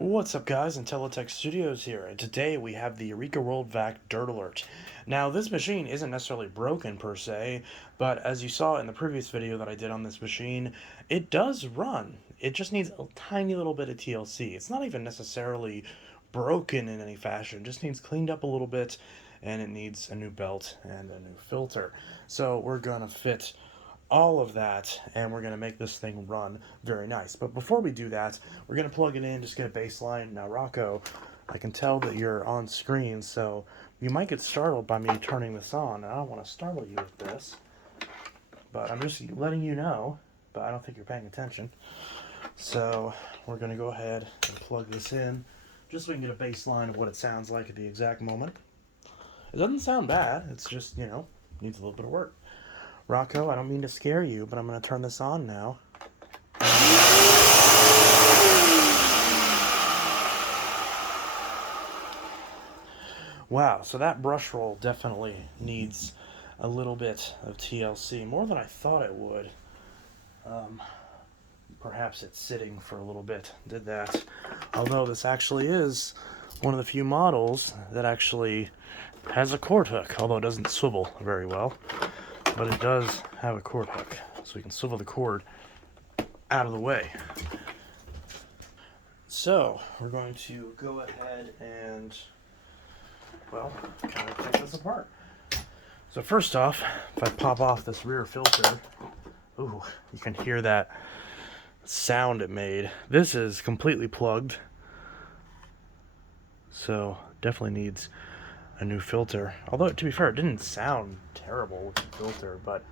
What's up guys, IntelliTech Studios here, and today we have the Eureka WorldVac DirtAlert. Now this machine isn't necessarily broken per se, but as you saw in the previous video that I did on this machine, it does run. It just needs a tiny little bit of TLC. It's not even necessarily broken in any fashion, it just needs cleaned up a little bit, and it needs a new belt and a new filter. So we're gonna fit all of that, and we're going to make this thing run very nice. But before we do that, we're going to plug it in, just get a baseline. Now, Rocco, I can tell that you're on screen, so you might get startled by me turning this on, and I don't want to startle you with this, but I'm just letting you know, but I don't think you're paying attention. So we're going to go ahead and plug this in, just so we can get a baseline of what it sounds like at the exact moment. It doesn't sound bad, it's just, needs a little bit of work. Rocco, I don't mean to scare you, but I'm going to turn this on now. Wow, so that brush roll definitely needs a little bit of TLC, more than I thought it would. Perhaps it's sitting for a little bit, did that. Although this actually is one of the few models that actually has a cord hook, although it doesn't swivel very well. But it does have a cord hook, so we can swivel the cord out of the way. So we're going to go ahead and, well, kind of take this apart. So first off, if I pop off this rear filter, ooh, you can hear that sound it made. This is completely plugged, so definitely needs a new filter. Although, to be fair, it didn't sound terrible with the filter, but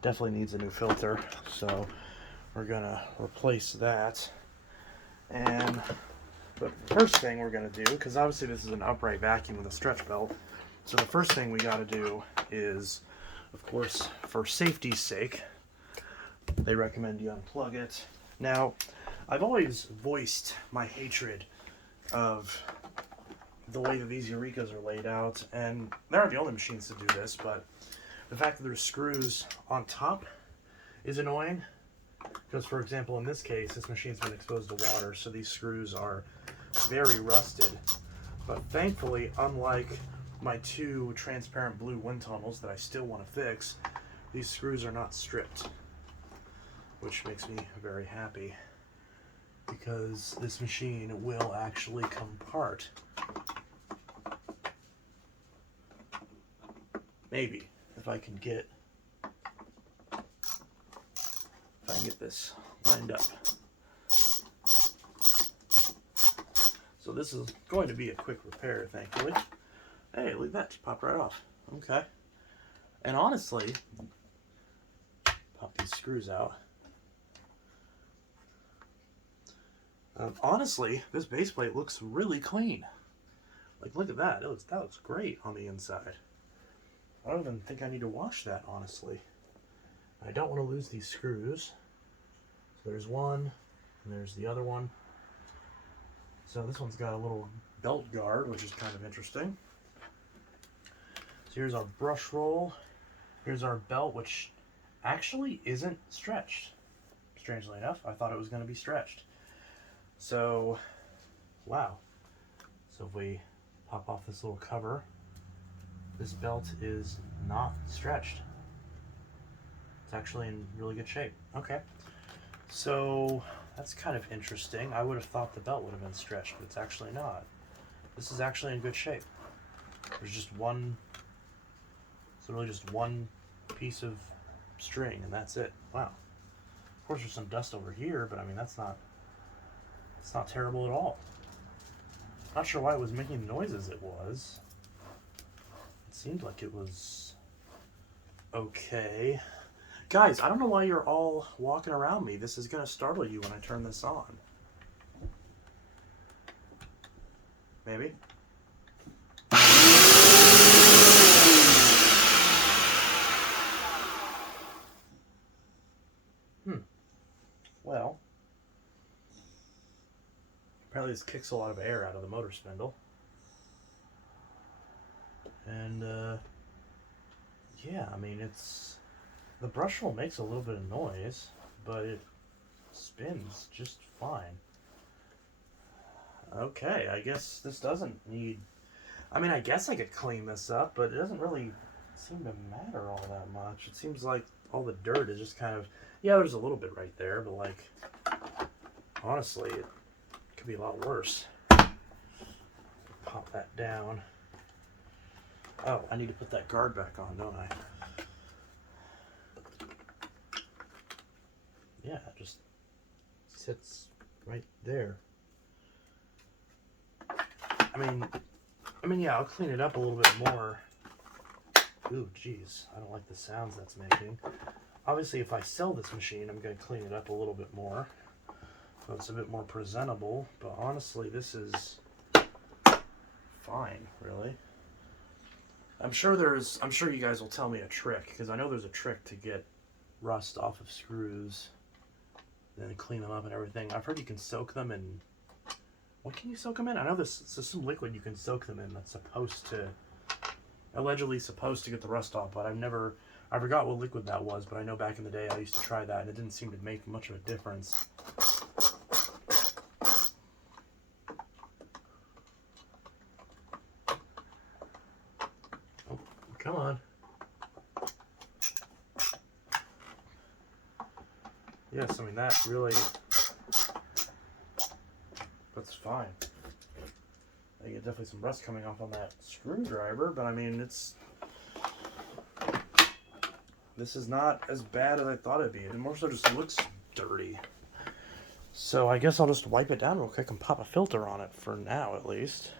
definitely needs a new filter. So we're gonna replace that. But first thing we're gonna do, because obviously this is an upright vacuum with a stretch belt, so the first thing we gotta do is, of course, for safety's sake, they recommend you unplug it. Now, I've always voiced my hatred of the way that these Eurekas are laid out, and they aren't the only machines to do this, but the fact that there's screws on top is annoying, because for example in this case this machine's been exposed to water, so these screws are very rusted. But thankfully, unlike my two transparent blue wind tunnels that I still want to fix, these screws are not stripped, which makes me very happy, because this machine will actually come apart. Maybe, if I can get this lined up. So this is going to be a quick repair, thankfully. Hey, look at that, just popped right off. Okay. And honestly, pop these screws out. Honestly, this base plate looks really clean. Like, look at that. That looks great on the inside. I don't even think I need to wash that, honestly. I don't want to lose these screws. So there's one, and there's the other one. So this one's got a little belt guard, which is kind of interesting. So here's our brush roll. Here's our belt, which actually isn't stretched. Strangely enough, I thought it was going to be stretched. So, wow. So if we pop off this little cover, this belt is not stretched. It's actually in really good shape. Okay, so that's kind of interesting. I would have thought the belt would have been stretched, but it's actually not. This is actually in good shape. There's just one, it's literally just one piece of string, and that's it. Wow. Of course there's some dust over here, but I mean it's not terrible at all. Not sure why it was making the noises it was. It seemed like it was okay. Guys, I don't know why you're all walking around me. This is going to startle you when I turn this on. Maybe? Well, apparently this kicks a lot of air out of the motor spindle. And, yeah, I mean, the brush roll makes a little bit of noise, but it spins just fine. Okay, I guess this doesn't need... I mean, I guess I could clean this up, but it doesn't really seem to matter all that much. It seems like all the dirt is just kind of... Yeah, there's a little bit right there, but like... Honestly, it could be a lot worse. Pop that down. Oh, I need to put that guard back on, don't I? Yeah, it just sits right there. I mean, yeah, I'll clean it up a little bit more. Ooh, geez, I don't like the sounds that's making. Obviously, if I sell this machine, I'm going to clean it up a little bit more, so it's a bit more presentable. But honestly, this is fine, really. I'm sure you guys will tell me a trick, because I know there's a trick to get rust off of screws, then clean them up and everything. I've heard you can soak them in... What can you soak them in? I know there's some liquid you can soak them in that's allegedly supposed to get the rust off, but I forgot what liquid that was, but I know back in the day I used to try that and it didn't seem to make much of a difference. Oh, come on. Yes, I mean, that really... That's fine. I get definitely some rust coming off on that screwdriver, but I mean, this is not as bad as I thought it'd be. It more so just looks dirty. So I guess I'll just wipe it down real quick and pop a filter on it for now, at least.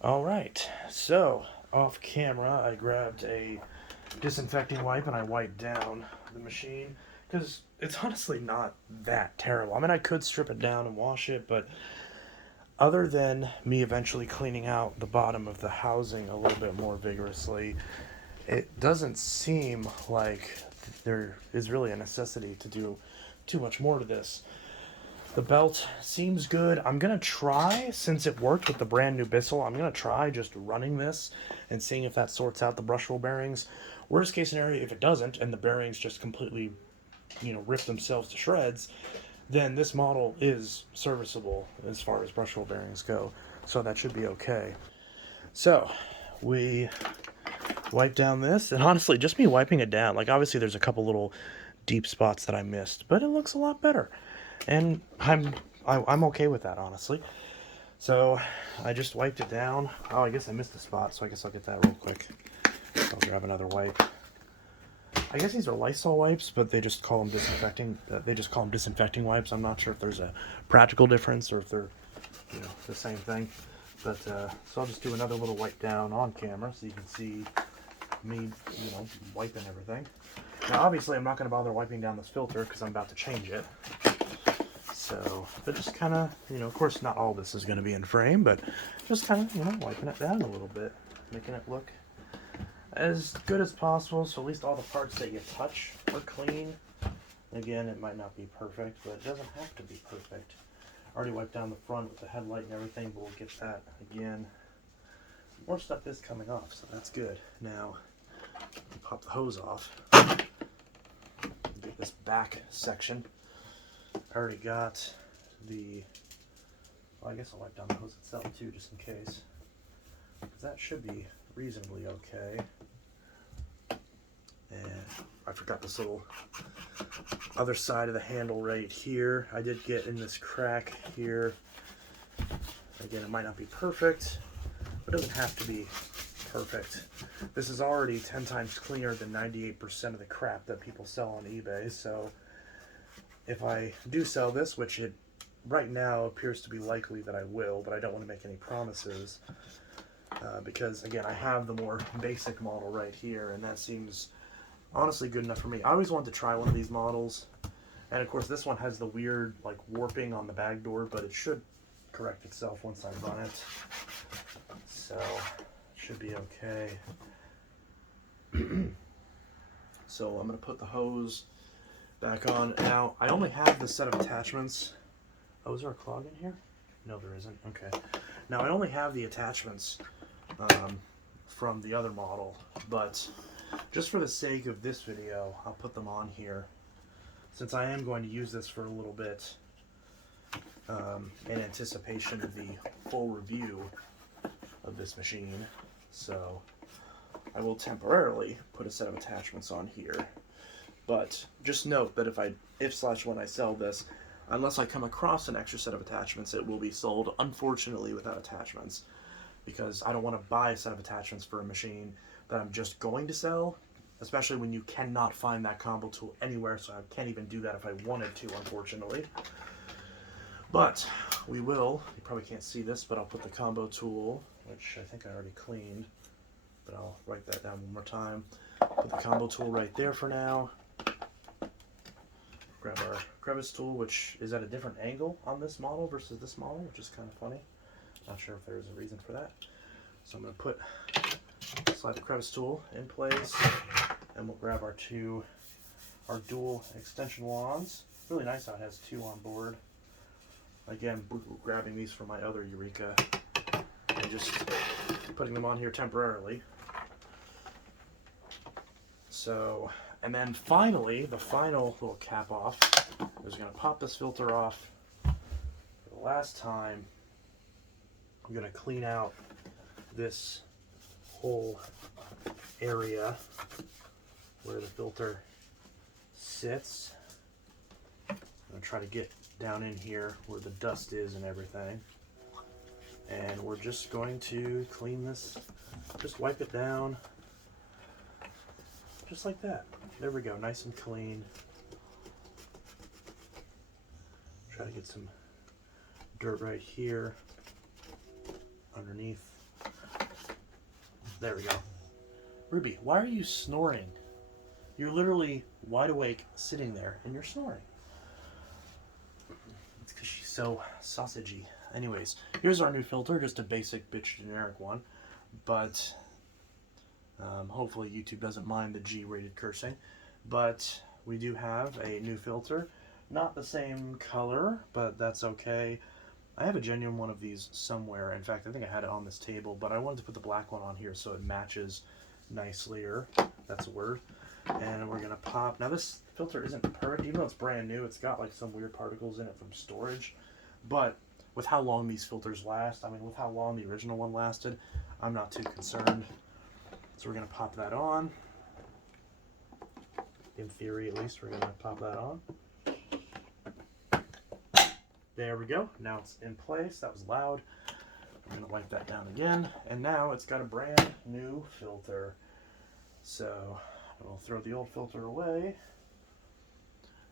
All right, so off camera, I grabbed a disinfecting wipe and I wiped down the machine, because it's honestly not that terrible. I mean, I could strip it down and wash it, but other than me eventually cleaning out the bottom of the housing a little bit more vigorously, it doesn't seem like there is really a necessity to do too much more to this. The belt seems good. I'm going to try, since it worked with the brand new Bissell, I'm going to try just running this and seeing if that sorts out the brush roll bearings. Worst case scenario, if it doesn't and the bearings just completely, rip themselves to shreds, then this model is serviceable as far as brush roll bearings go. So that should be okay. So we wipe down this, and honestly, just me wiping it down, like obviously there's a couple little deep spots that I missed, but it looks a lot better. And I'm okay with that, honestly. So I just wiped it down. Oh, I guess I missed a spot, so I guess I'll get that real quick. I'll grab another wipe. I guess these are Lysol wipes, but they just call them disinfecting wipes. I'm not sure if there's a practical difference or if they're, the same thing. But so I'll just do another little wipe down on camera so you can see me, wiping everything. Now, obviously, I'm not going to bother wiping down this filter because I'm about to change it. So, but just kind of, of course, not all this is going to be in frame, but just kind of, wiping it down a little bit, making it look as good as possible, so at least all the parts that you touch are clean. Again, it might not be perfect, but it doesn't have to be perfect. I already wiped down the front with the headlight and everything, but we'll get that again. More stuff is coming off, so that's good. Now, pop the hose off. Get this back section. I already got well, I guess I'll wipe down the hose itself too, just in case. Because that should be reasonably okay. And I forgot this little other side of the handle right here. I did get in this crack here. Again, it might not be perfect, but it doesn't have to be perfect. This is already 10 times cleaner than 98% of the crap that people sell on eBay. So if I do sell this, which it right now appears to be likely that I will, but I don't want to make any promises. Because again, I have the more basic model right here, and that seems honestly good enough for me. I always wanted to try one of these models, and of course this one has the weird like warping on the bag door, but it should correct itself once I run it, so it should be okay. So I'm going to put the hose back on. Now, I only have this set of attachments. Oh, is there a clog in here? No, there isn't. Okay. Now, I only have the attachments from the other model, but just for the sake of this video, I'll put them on here. Since I am going to use this for a little bit, in anticipation of the full review of this machine. So I will temporarily put a set of attachments on here. But just note that if/when I sell this, unless I come across an extra set of attachments, it will be sold, unfortunately, without attachments. Because I don't want to buy a set of attachments for a machine that I'm just going to sell, especially when you cannot find that combo tool anywhere, so I can't even do that if I wanted to, unfortunately. But we will, you probably can't see this, but I'll put the combo tool, which I think I already cleaned, but I'll write that down one more time. Put the combo tool right there for now. Grab our crevice tool, which is at a different angle on this model versus this model, which is kind of funny. Not sure if there's a reason for that. So I'm going to slide the crevice tool in place, and we'll grab our dual extension wands. Really nice how it has 2 on board. Again, grabbing these from my other Eureka and just putting them on here temporarily. So, and then finally, the final little cap off is going to pop this filter off for the last time. I'm going to clean out this whole area where the filter sits. I'm going to try to get down in here where the dust is and everything. And we're just going to clean this, just wipe it down, just like that. There we go, nice and clean. Try to get some dirt right here underneath. There we go. Ruby, why are you snoring? You're literally wide awake sitting there and you're snoring. It's because she's so sausagey. Anyways, here's our new filter, just a basic bitch generic one, but hopefully YouTube doesn't mind the G-rated cursing. But we do have a new filter, not the same color, but that's okay. I have a genuine one of these somewhere. In fact, I think I had it on this table, but I wanted to put the black one on here so it matches nicely, or that's a word. And we're gonna pop. Now this filter isn't perfect, even though it's brand new. It's got like some weird particles in it from storage, but with how long these filters last, I mean, with how long the original one lasted, I'm not too concerned. So we're gonna pop that on. In theory, at least, we're gonna pop that on. There we go. Now it's in place. That was loud. I'm gonna wipe that down again, and now it's got a brand new filter. So we'll throw the old filter away,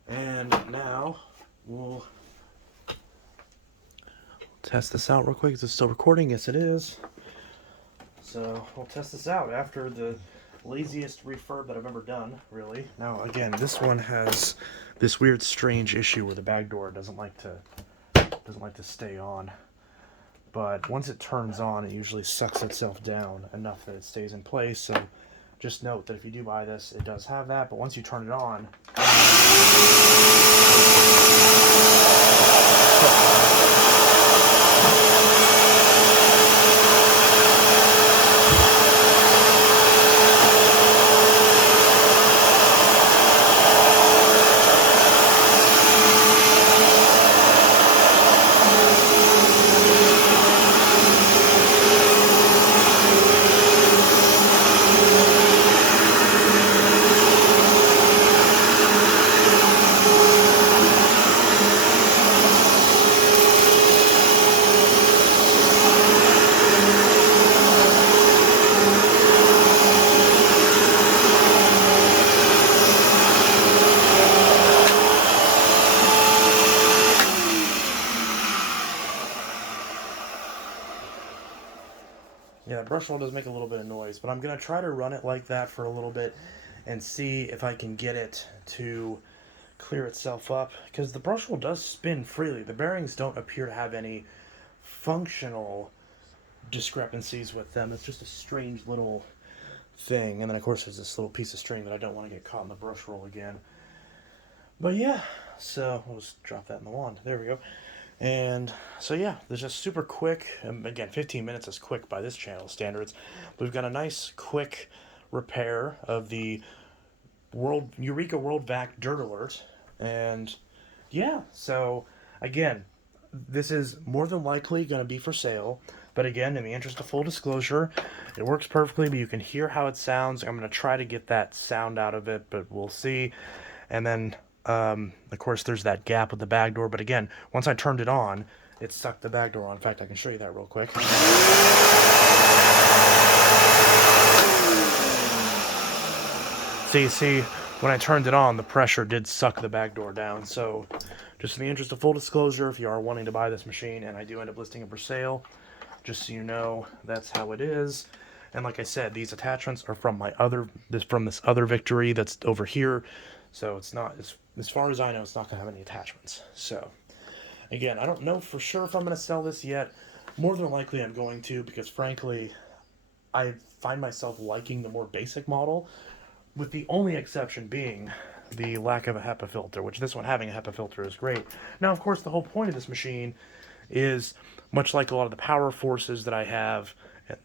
and now we'll test this out real quick. Is it still recording? Yes, it is. So we'll test this out after the laziest refurb that I've ever done, really. Now, again, this one has this weird, strange issue where the bag door doesn't like to stay on. But once it turns on, it usually sucks itself down enough that it stays in place. So just note that if you do buy this, it does have that. But once you turn it on, yeah, the brush roll does make a little bit of noise, but I'm going to try to run it like that for a little bit and see if I can get it to clear itself up, because the brush roll does spin freely. The bearings don't appear to have any functional discrepancies with them. It's just a strange little thing. And then, of course, there's this little piece of string that I don't want to get caught in the brush roll again. But yeah, so we'll just drop that in the wand. There we go. And so yeah, there's just super quick. Again, 15 minutes is quick by this channel standards. We've got a nice quick repair of the Eureka WorldVac DirtAlert. And yeah, so again, this is more than likely going to be for sale. But again, in the interest of full disclosure, it works perfectly, but you can hear how it sounds. I'm going to try to get that sound out of it, but we'll see. And then, of course, there's that gap with the bag door. But again, once I turned it on, it sucked the bag door on. In fact, I can show you that real quick. So you see, when I turned it on, the pressure did suck the bag door down. So just in the interest of full disclosure, if you are wanting to buy this machine and I do end up listing it for sale, just so you know, that's how it is. And like I said, these attachments are from this other Victory that's over here. So it's not, as far as I know, it's not going to have any attachments. So again, I don't know for sure if I'm going to sell this yet. More than likely I'm going to, because frankly, I find myself liking the more basic model, with the only exception being the lack of a HEPA filter, which this one having a HEPA filter is great. Now, of course, the whole point of this machine is, much like a lot of the Power Forces that I have,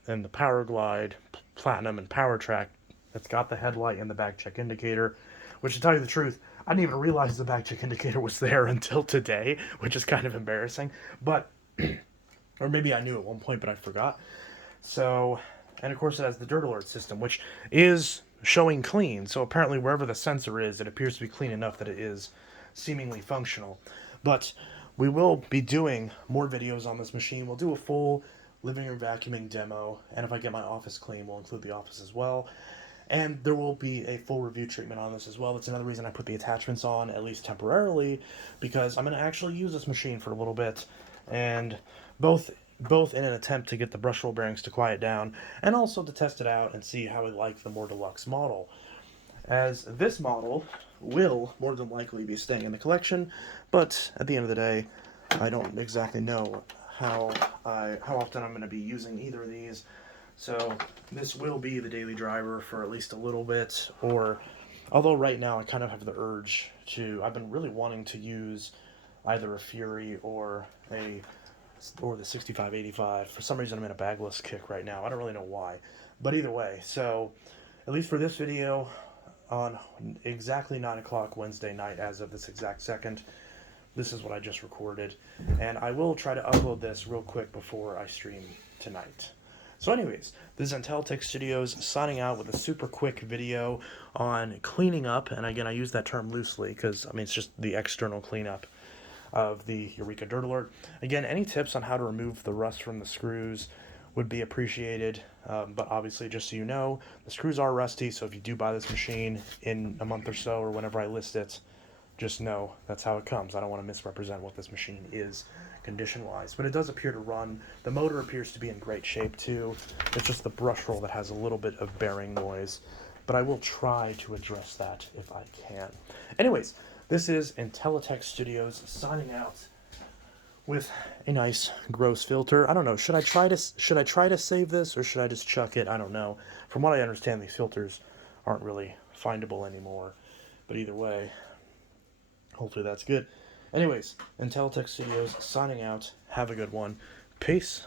and the Power Glide, Platinum, and Power Track, it's got the headlight and the back check indicator, which, to tell you the truth, I didn't even realize the back check indicator was there until today, which is kind of embarrassing. But, or maybe I knew at one point, but I forgot. So, and of course it has the DirtAlert system, which is showing clean. So apparently wherever the sensor is, it appears to be clean enough that it is seemingly functional. But we will be doing more videos on this machine. We'll do a full living room vacuuming demo, and if I get my office clean, we'll include the office as well. And there will be a full review treatment on this as well. That's another reason I put the attachments on, at least temporarily, because I'm going to actually use this machine for a little bit, and both in an attempt to get the brush roll bearings to quiet down, and also to test it out and see how we like the more deluxe model. As this model will more than likely be staying in the collection, but at the end of the day, I don't exactly know how often I'm going to be using either of these. So this will be the daily driver for at least a little bit, or although right now I kind of have the urge to, I've been really wanting to use either a Fury or the 6585. For some reason I'm in a bagless kick right now. I don't really know why. But either way, so at least for this video, on exactly 9 o'clock Wednesday night as of this exact second, this is what I just recorded. And I will try to upload this real quick before I stream tonight. So anyways, this is Intelitech Studios signing out with a super quick video on cleaning up. And again, I use that term loosely because, I mean, it's just the external cleanup of the Eureka DirtAlert. Again, any tips on how to remove the rust from the screws would be appreciated, but obviously, just so you know, the screws are rusty, so if you do buy this machine in a month or so, or whenever I list it, just know that's how it comes. I don't want to misrepresent what this machine is condition-wise, but it does appear to run. The motor appears to be in great shape too. It's just the brush roll that has a little bit of bearing noise, but I will try to address that if I can. Anyways, this is Intelitech Studios signing out with a nice gross filter. I don't know, should I try to save this, or should I just chuck it? I don't know. From what I understand, these filters aren't really findable anymore. But either way, hopefully that's good. Anyways, Intelitech Studios signing out. Have a good one. Peace.